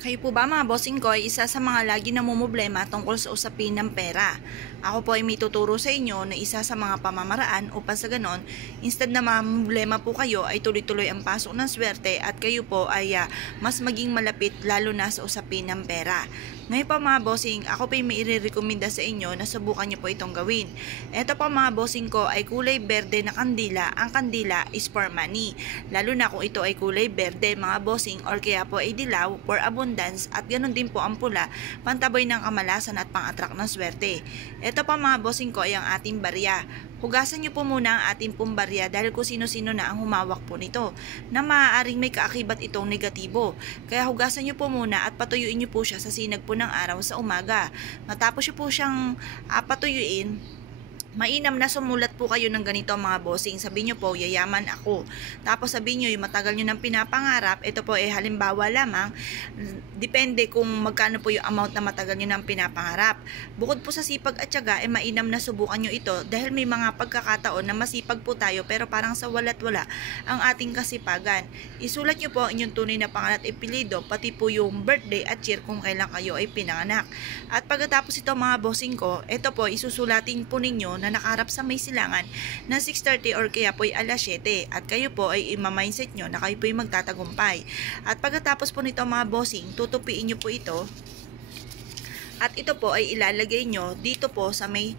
Kayo po ba mga bossing ko ay isa sa mga lagi namumblema tungkol sa usapin ng pera? Ako po ay may tuturo sa inyo na isa sa mga pamamaraan upang sa ganon, instead na mamumblema po kayo ay tuloy-tuloy ang pasok ng swerte at kayo po ay mas maging malapit lalo na sa usapin ng pera. Ngayon po mga bossing, ako po ay may irerekomenda sa inyo na subukan nyo po itong gawin. Ito po mga bossing ko ay kulay berde na kandila. Ang kandila is for money. Lalo na kung ito ay kulay berde mga bossing or kaya po ay dilaw for abundance at ganoon din po ang pula, pantaboy ng kamalasan at pang-attract ng swerte. Ito po mga bossing ko ay ang ating barya. Hugasan niyo po muna ang ating pong barya dahil kung sino-sino na ang humawak po nito na maaaring may kaakibat itong negatibo. Kaya hugasan niyo po muna at patuyuin niyo po siya sa sinag po ng araw sa umaga. Matapos niyo po siyang patuyuin, mainam na sumulat po kayo ng ganito mga bossing. Sabihin nyo po, yayaman ako. Tapos sabihin nyo, yung matagal nyo ng pinapangarap, ito po ay halimbawa lamang, depende kung magkano po yung amount na matagal nyo ng pinapangarap. Bukod po sa sipag at tiyaga, mainam na subukan nyo ito dahil may mga pagkakataon na masipag po tayo pero parang sa walat wala ang ating kasipagan. Isulat nyo po inyong tunay na pangalan at apelyido, pati po yung birthday at year kung kailan kayo ay pinanganak. At pagkatapos ito mga bossing ko, ito po isusulatin po ninyo na nakaharap sa may silangan na 6:30 or kaya po ay alas 7 at kayo po ay ima-mindset nyo na kayo po ay magtatagumpay. At pagkatapos po nito mga bossing, tutupiin nyo po ito at ito po ay ilalagay nyo dito po sa may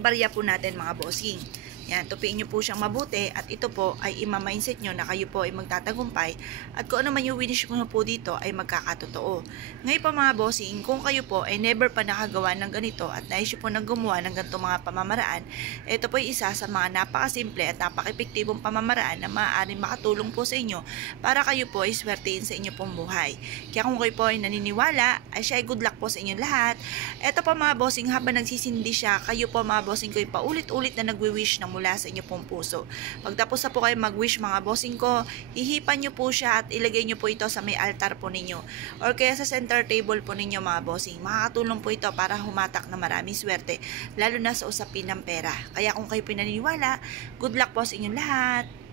barya po natin mga bossing. Yan, tupiin nyo po siyang mabuti at ito po ay ima-mindset nyo na kayo po ay magtatagumpay at kung ano man yung winish mo po dito ay magkakatotoo. Ngayon pa mga bossing, kung kayo po ay never pa nakagawa ng ganito at naisip po nang gumawa ng ganitong mga pamamaraan, ito po ay isa sa mga napakasimple at napaka-epektibong pamamaraan na maaaring makatulong po sa inyo para kayo po ay swertein sa inyo pong buhay. Kaya kung kayo po ay naniniwala, ay siya ay good luck po sa inyong lahat. Ito po mga bossing, habang nagsisindi siya, kayo po mga bossing ko ay paulit-ulit na nagwi-wish ng mula sa inyo pong puso. Pagtapos na po kayo mag-wish mga bossing ko, hihipan nyo po siya at ilagay nyo po ito sa may altar po ninyo or kaya sa center table po ninyo mga bossing. Makakatulong po ito para humatak na maraming swerte lalo na sa usapin ng pera. Kaya kung kayo pinaniniwala, good luck po sa inyong lahat.